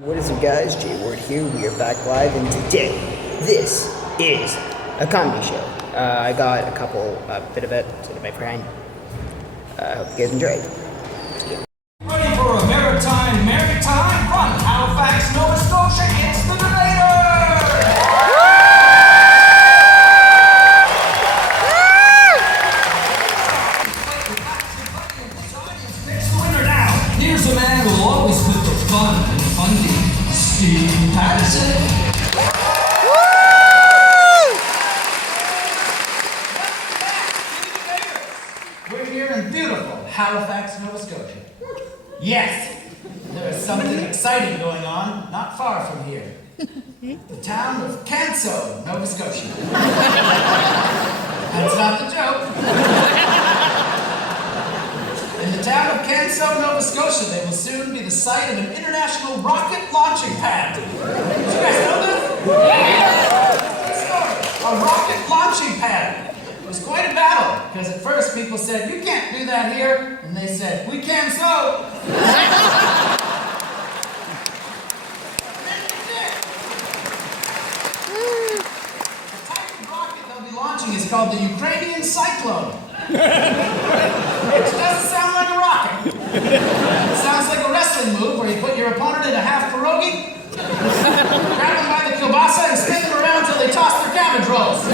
What is up, guys? Jay Ward here. We are back live, and today, this is a comedy show. I got a bit of it, sent to my friend. I hope you guys enjoyed. Ready for a maritime from Halifax, Nova Scotia, it's the Debater! Picks the winner now. Here's a man who'll always put the fun in the funding, Steve Patterson. We're here in beautiful Halifax, Nova Scotia. Yes, there is something exciting going on not far from here. The town of Canso, Nova Scotia. That's not the joke. In the town of Canso, Nova Scotia, they will soon be the site of an international rocket launching pad. Did you guys know this? A rocket launching pad. It was quite a battle, because at first people said, "You can't do that here," and they said, "We can so." The type of rocket they'll be launching is called the Ukrainian Cyclone. Which doesn't sound like a rocket. It sounds like a wrestling move where you put your opponent in a half pierogi, grab them by the kielbasa, and spin them around until they toss their cabbage rolls.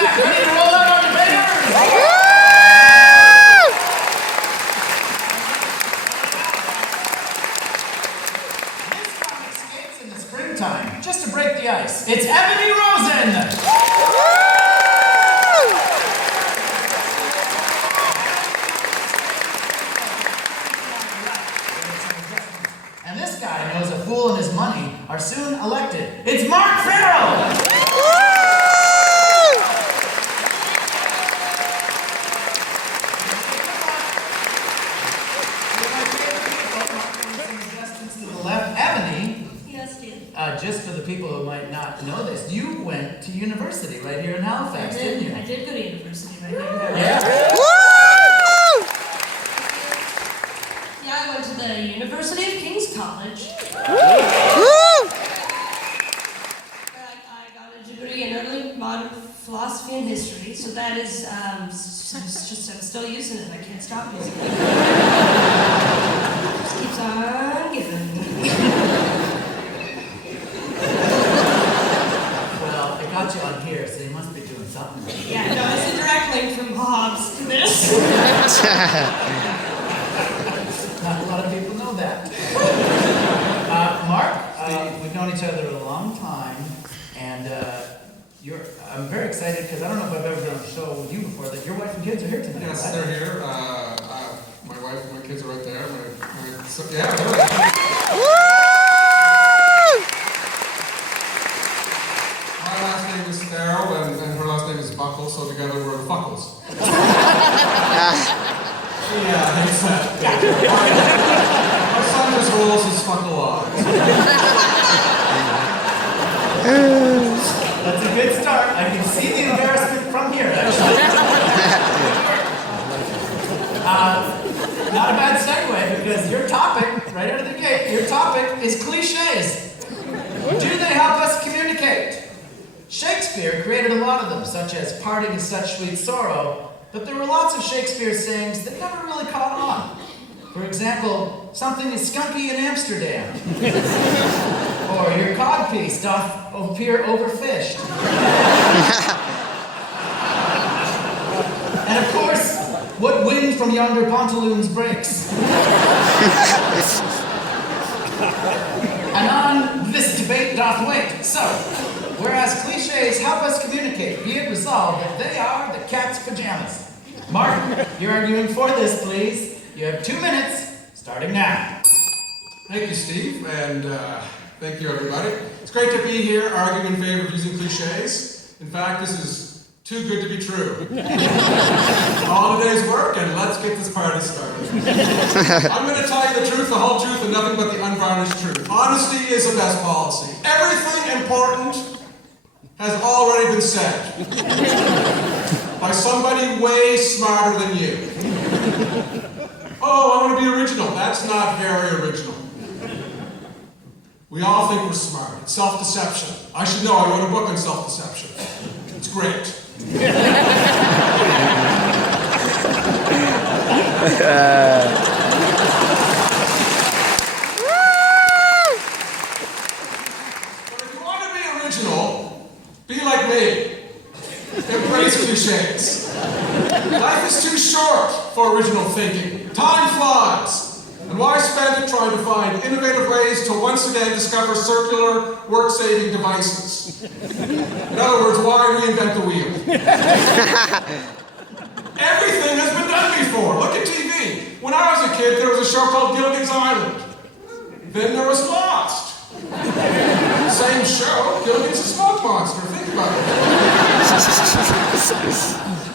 Ready to roll out our debaters? This comic skates in the springtime, just to break the ice. It's Ebony Rosen! And this guy knows a fool and his money are soon elected. It's Mark Farrell! Just for the people who might not know this, you went to university right here in Halifax, didn't you? I did go to university right here. Yeah. Yeah, I went to the University of King's College. I got a degree in early modern philosophy and history, so that is, I'm still using it. I can't stop using it. Just keeps on giving. Got you on here, so you must be doing something. Yeah, no, it's a direct link from Hobbes to this. Not a lot of people know that. Mark, we've known each other a long time, and I'm very excited because I don't know if I've ever done a show with you before, that your wife and kids are here tonight. Yes, right? they're here. My wife and my kids are right there. Yeah. My last name is Farrell, and her last name is Buckle, so together we're the Buckles. Yeah, hates that. My son just rolls his Buckle eyes. That's a good start. I can see the embarrassment from here, actually. Not a bad segue, because your topic, right out of the gate, your topic is cliches. Do they help us communicate? Shakespeare created a lot of them, such as "Parting is such sweet sorrow," but there were lots of Shakespeare sayings that never really caught on. For example, "Something is skunky in Amsterdam," or "Your codpiece doth appear overfished." And of course, "What wind from yonder pantaloons breaks." And on this debate doth wait. So, whereas cliches help us communicate, be it resolved that they are the cat's pajamas. Mark, you're arguing for this, please. You have 2 minutes, starting now. Thank you, Steve, and thank you, everybody. It's great to be here arguing in favor of using cliches. In fact, this is too good to be true. All today's work, and let's get this party started. I'm going to tell you the truth, the whole truth, and nothing but the unvarnished truth. Honesty is the best policy. Everything important has already been said by somebody way smarter than you. Oh, I want to be original. That's That's not very original. We all think we're smart. It's self-deception. I should know, I wrote a book on self-deception. It's great. But if you want to be original, be like me. Embrace cliches. Life is too short for original thinking. Time flies. And why spend it trying to find innovative ways to once again discover circular, work-saving devices? In other words, why reinvent the wheel? Everything has been done before. Look at TV. When I was a kid, there was a show called Gilligan's Island. Then there was Lost. Same show, Gilligan's a smoke monster. Think about it.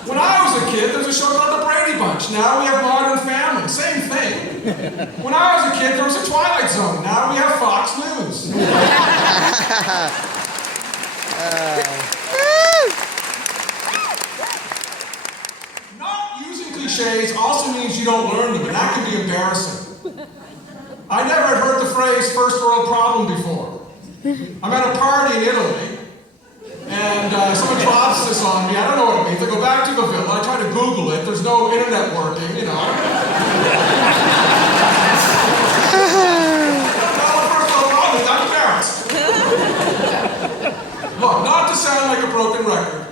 When I was a kid, there was a show called The Brady Bunch. Now we have Modern Family. Same thing. When I was a kid, there was a Twilight Zone. Now we have Fox News. Not using cliches also means you don't learn them, and that can be embarrassing. I never had heard the phrase first world problem before. I'm at a party in Italy, and someone drops this on me. I don't know what it means. I go back to the villa. I try to Google it. There's no internet working, you know. Well, first world problem, I'm embarrassed. Look, not to sound like a broken record,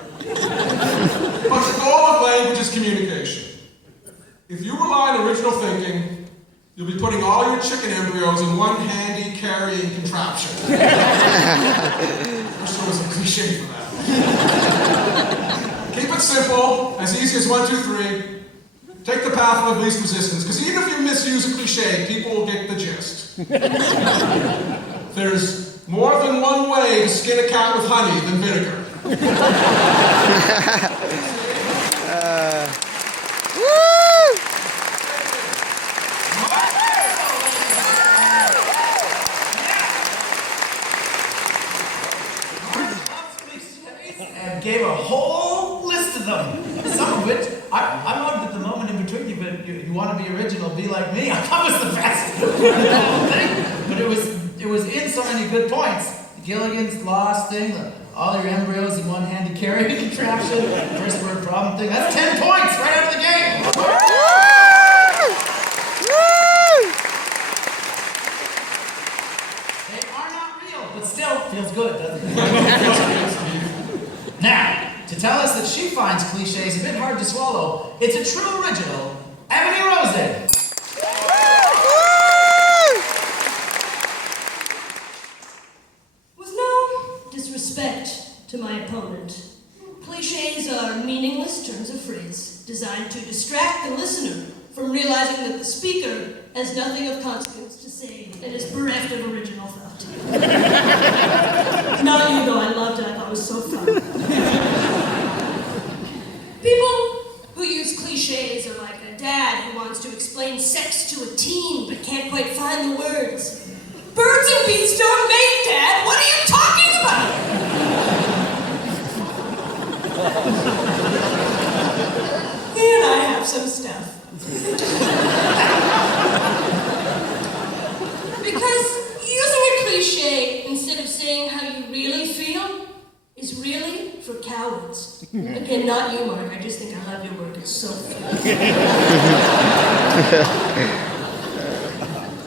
but the goal of language is communication. If you rely on original thinking, you'll be putting all your chicken embryos in one handy carrying contraption. I wish there was a cliche for that. Keep it simple, as easy as 1, 2, 3. Take the path of least resistance, because even if you misuse a cliche, people will get the gist. There's more than one way to skin a cat with honey than vinegar. And gave a whole list of them. Some of which I loved at the moment in between you, but you want to be original, be like me. I thought it was the best whole thing. But it was in so many good points. Gilligan's Lost thing, all your embryos in one hand to carry contraption, first word problem thing. That's 10 points right out of the gate. They are not real, but still feels good, doesn't it? Now, to tell us that she finds cliches a bit hard to swallow, it's a true original, Ebony Rosen. With no disrespect to my opponent, cliches are meaningless turns of phrase designed to distract the listener from realizing that the speaker has nothing of consequence to say and is bereft of original thought. Not you, though. I loved it. I thought it was so fun. People who use cliches are like a dad who wants to explain sex to a teen but can't quite find the words. Birds and bees don't mate, Dad! What are you talking about? And I have some stuff. Because using a cliche instead of saying how you really feel is really for cowards. Again, not you, Mark. I just think I love your work. It's so fun.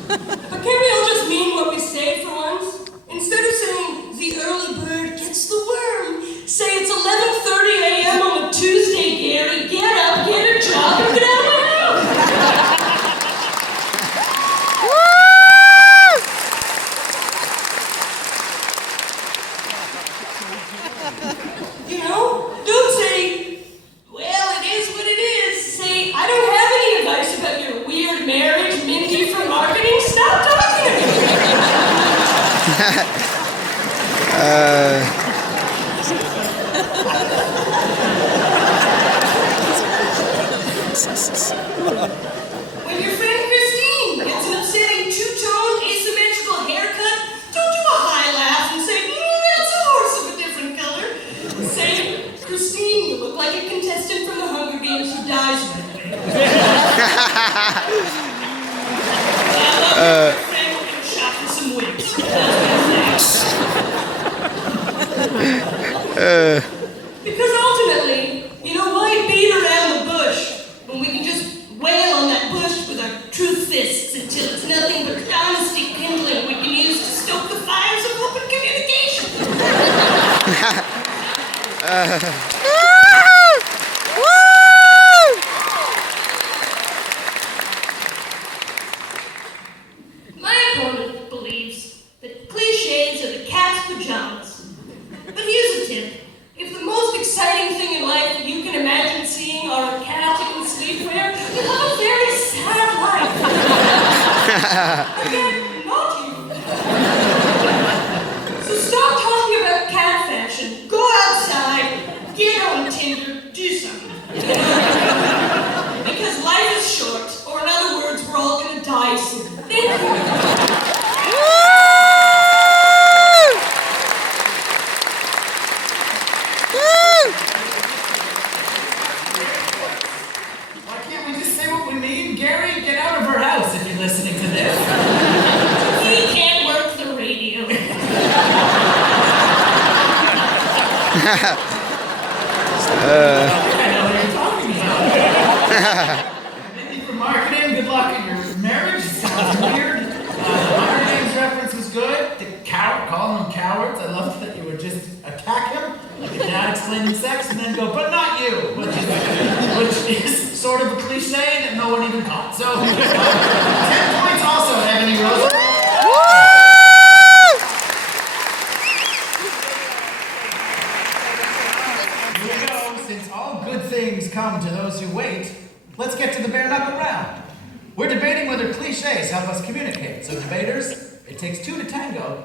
But can't we all just mean what we say for once? Instead of saying the early bird gets the worm, say it's 11:30 a.m. on a Tuesday, Gary. Get up, get a job, and get out of my house. You know, don't say, well, it is what it is. Say, I don't have any advice about your weird marriage, Mindy from marketing. Stop talking to me. When your friend Christine gets an upsetting two-tone asymmetrical haircut, don't do a high laugh and say, that's a horse of a different color. Say, Christine, you look like a contestant from the Hunger Games who dies right away. exists until it's nothing but honesty kindling we can use to stoke the fires of open communication. My opponent believes that cliches are the cat's pajamas. But here's a tip. If the most exciting thing in life that you can imagine seeing are a cat in sleepwear, you'll have a very sad life. Again, not you. So stop talking about cat fashion. Go outside, get on Tinder, do something. Because life is short, or in other words, we're all gonna die soon. Thank you. Why can't we just say what we mean? Gary, get out of her house if you're listening to this. He can't work the radio. I know what you're talking about. Maybe for marketing, good luck in your marriage. Sounds weird. Hunger Games reference was good. The calling them cowards. I love that you would just attack him like a dad explaining sex and then go, but not you, which is sort of a cliche that no one even caught. So, 10 points also, Ebony Rose. Here we go. Since all good things come to those who wait, let's get to the bare knuckle round. We're debating whether cliches help us communicate. So debaters, it takes two to tango.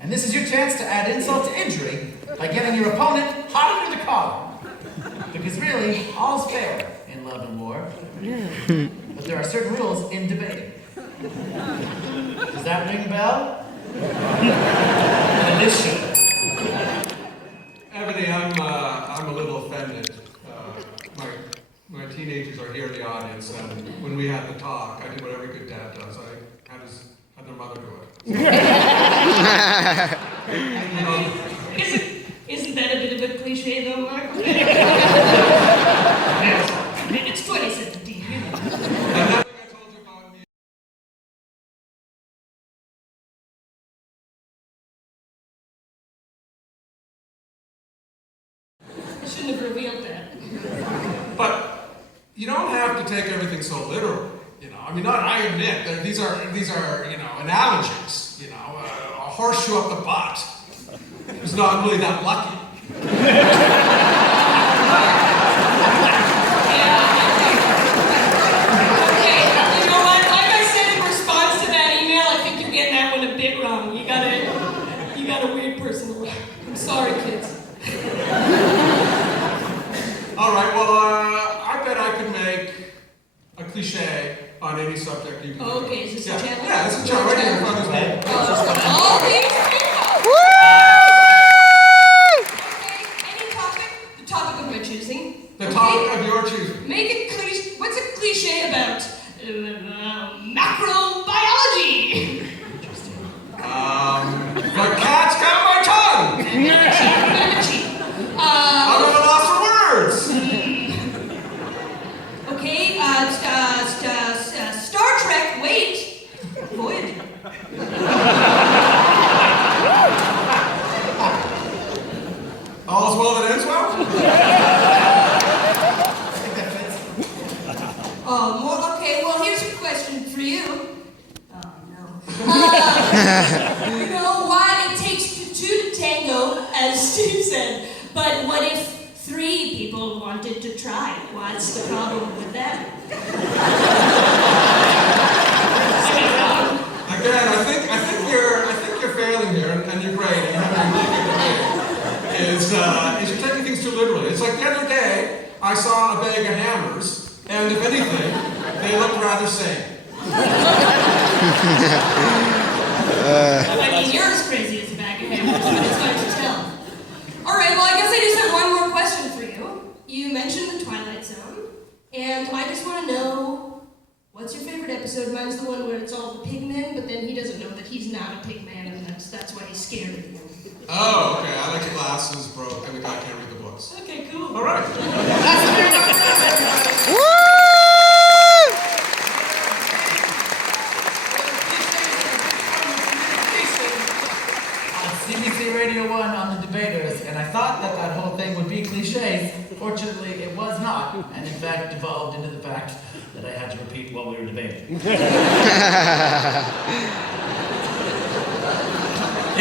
And this is your chance to add insult to injury by getting your opponent hot under the collar. Because really, all's fair in love and war. But there are certain rules in debating. Does that ring a bell? And this should. Ebony, I'm a little offended. My teenagers are here in the audience, and when we had the talk, I did what every good dad does. I had their mother do it. Isn't that a bit of a cliche though, Mark? It's 2017. And nothing I told you about me. I shouldn't have revealed that. But you don't have to take everything so literal, you know. I mean, I admit that these are analogies, you know. A horseshoe up the butt is not really that lucky. Okay, you know what? Like I said in response to that email, I think you're getting that one a bit wrong. You got a weird personal life. I'm sorry, kids. All right, well, I bet I could make a cliche on any subject you can think of. Okay, is this a challenge? Yeah, it's a challenge. Right here in front of me. Any topic? The topic of my choosing. The topic of your choosing. Make it cliche. What's a cliche about macrobiology? The cat's got my tongue. I'm at a loss for words. Okay, Star Trek, wait. Voyager. All's well that ends well? Okay, well, here's a question for you. Oh, no. You know why it takes two to tango, as Steve said, but what if 3 people wanted to try? What's the problem with that? Again, I think you're failing here, and you're great, and you're having a really good debate. Is you're taking things too literally. It's like the other day, I saw a bag of hammers, and if anything, they looked rather sane. I mean, you're as crazy as a bag of hammers, but it's hard to tell. All right, well, I guess I just have one more question for you. You mentioned the Twilight Zone, and I just want to know, what's your favorite episode? Mine's the one where it's all the pigmen, but then he doesn't know that he's not a pigman, and that's why he's scared of him. Oh, okay. I like the glasses broke, and the guy can't read the books. Okay, cool. All right. Radio 1 on the debaters, and I thought that that whole thing would be cliches. Fortunately, it was not, and in fact devolved into the fact that I had to repeat while we were debating. It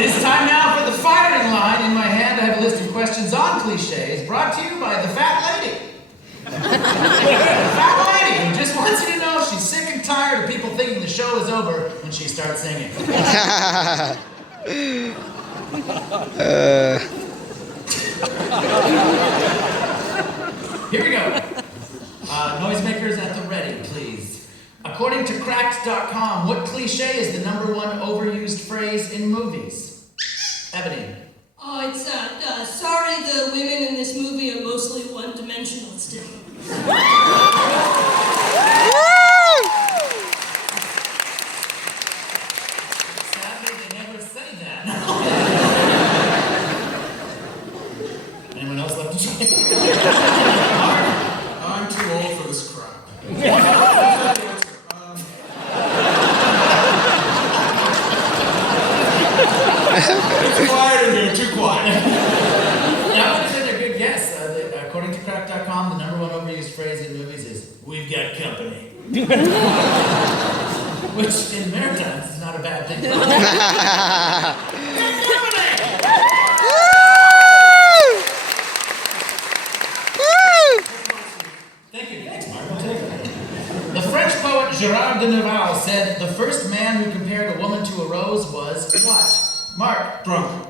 is time now for the firing line. In my hand, I have a list of questions on cliches, brought to you by the Fat Lady. The Fat Lady, who just wants you to know she's sick and tired of people thinking the show is over when she starts singing. Here we go. Noisemakers at the ready, please. According to Cracked.com, what cliche is the #1 overused phrase in movies? Ebony. Oh, it's, sorry the women in this movie are mostly one-dimensional still. Sadly, they never say that. Anyone else left to try? I'm too old for this crap. Too quiet in here, too quiet. That would have been a good guess. According to Crack.com, the #1 overused phrase in movies is, "We've got company." Which, in Maritimes, is not a bad thing. Thank you. Thanks, Mark. I'll take that. The French poet Gérard de Nerval said, "The first man who compared a woman to a rose was what?" Mark. Drunk.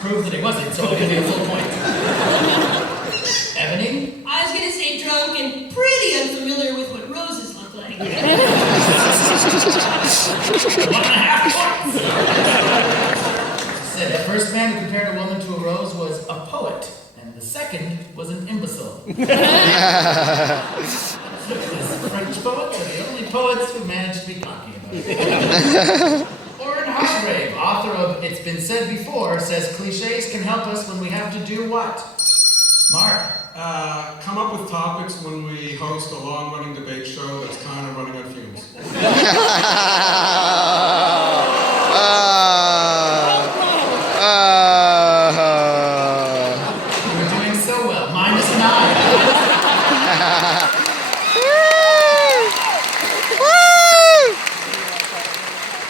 Prove that he wasn't, so I'll give you a full point. Ebony? I was gonna say drunk and pretty unfamiliar with what roses look like. 1.5 points. Said the first man who compared a woman to a rose was a poet, and the second was an imbecile. These French poets are the only poets who managed to be cocky about it. Orrin Hargrave, author of It's Been Said Before, says cliches can help us when we have to do what? Mark. Come up with topics when we host a long-running debate show that's kind of running on fumes. You're doing so well. -9.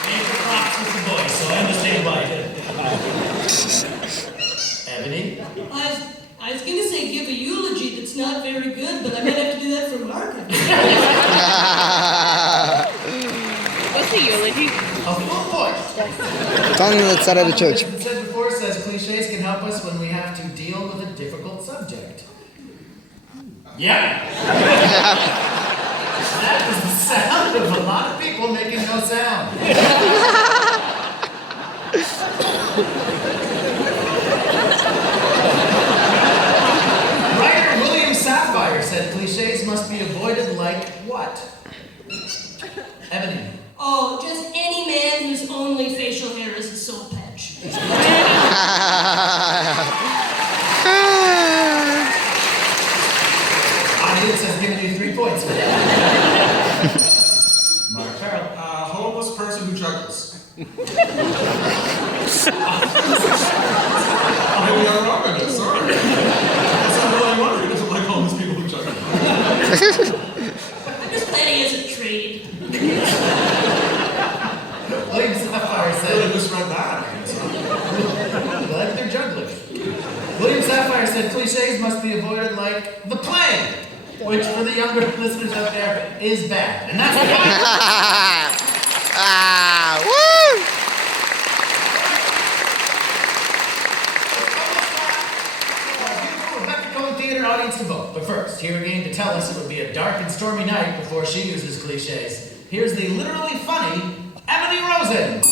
Major props with the voice, so I understand why you did it. Ebony? I was gonna say give a eulogy that's not very good, but I might have to do that for Mark. What's a eulogy? A full point. Tongue that said at a church. It's been said before, says cliches can help us when we have to deal with a difficult subject. Yeah. That was the sound of a lot of people making no sound. Writer William Sapphire said cliches must be avoided like what? Ebony. Oh, just any man whose only facial hair is a soul patch. Audience has given you 3 points for that. Mark Farrell. Homeless person who juggles. Maybe I'm wrong on this, sorry. That's not really wrong. He doesn't like homeless people who juggle. I'm just glad he has a trade. William Sapphire I really said, misread that. glad they're jugglers. William Sapphire said cliches must be avoided like the plague, which for the younger listeners out there is bad. And that's Woo! Rebecca Cohen Theater audience to vote. But first, here again to tell us it would be a dark and stormy night before she uses cliches. Here's the literally funny Ebony Rosen.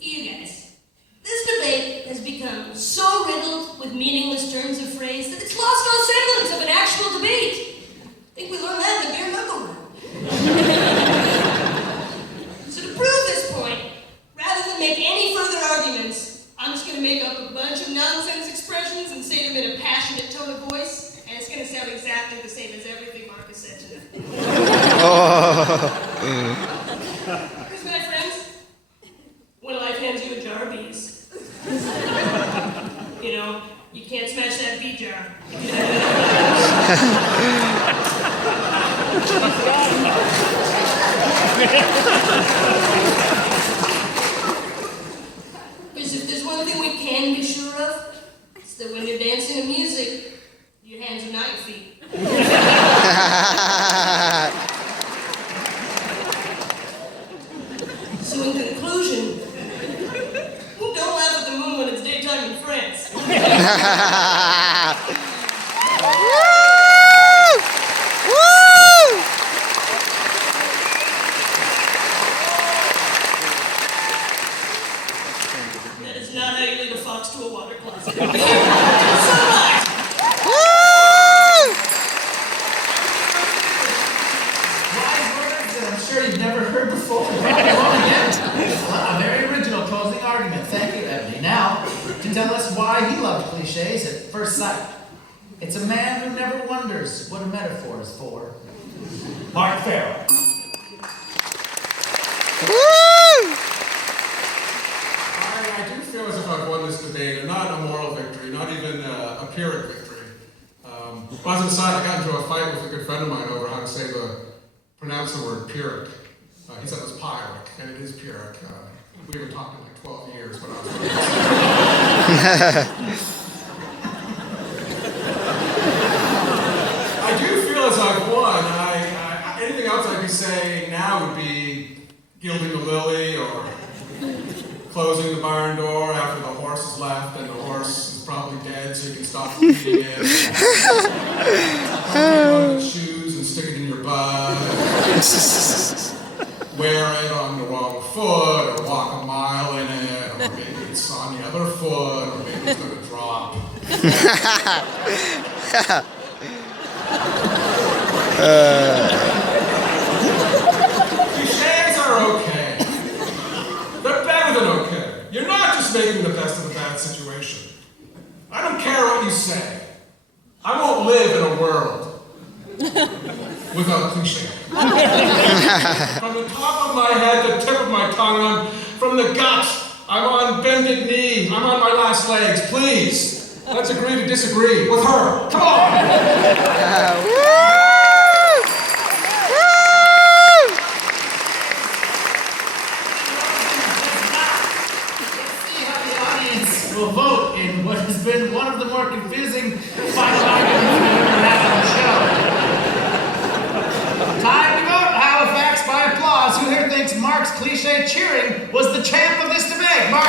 You guys, this debate has become so riddled with meaningless turns of phrase that it's lost all semblance of an actual debate. I think we learned that in the bare knuckle room. So to prove this point, rather than make any further arguments, I'm just going to make up a bunch of nonsense expressions and say them in a passionate tone of voice, and it's going to sound sound exactly the same as everything Marcus said tonight. Here's my friends. When life hands you a jar of bees, you know, you can't smash that bee jar. Because if there's one thing we can be sure of, it's that when you're dancing to music, your hands are not your feet. So in conclusion, don't laugh at the moon when it's daytime in France. That is not how you lead a fox to a water closet. So much. Wise words that I'm sure you've never heard before. Well, a very original closing argument. Thank you, Ebony. Now, to tell us why he loved cliches at first sight. It's a man who never wonders what a metaphor is for. Mark Farrell. I do feel as if I've won this debate, and not a moral victory, not even a Pyrrhic victory. Well, as an aside, I got into a fight with a good friend of mine over how to pronounce the word Pyrrhic. He said it was Pyrrhic, and it is Pyrrhic. We haven't talked in like 12 years, but I was I do feel as I've won. Anything else I'd be saying now would be gilding the lily or closing the barn door after the horse has left and the horse is probably dead so you can stop feeding it. Take one of its shoes and stick it in your butt. Wear it on the wrong foot or walk a mile in it, or maybe it's on the other foot, or maybe it's going to drop. Cliches are okay. They're better than okay. You're not just making the best of a bad situation. I don't care what you say. I won't live in a world without cliché. From the top of my head, the tip of my tongue, from the guts, I'm on bended knee, I'm on my last legs. Please, let's agree to disagree with her. Come on! Will vote in what has been one of the more confusing final arguments we've ever had on the show. Time to vote. Halifax by applause. Who here thinks Mark's cliche cheering was the champ of this debate? Mark.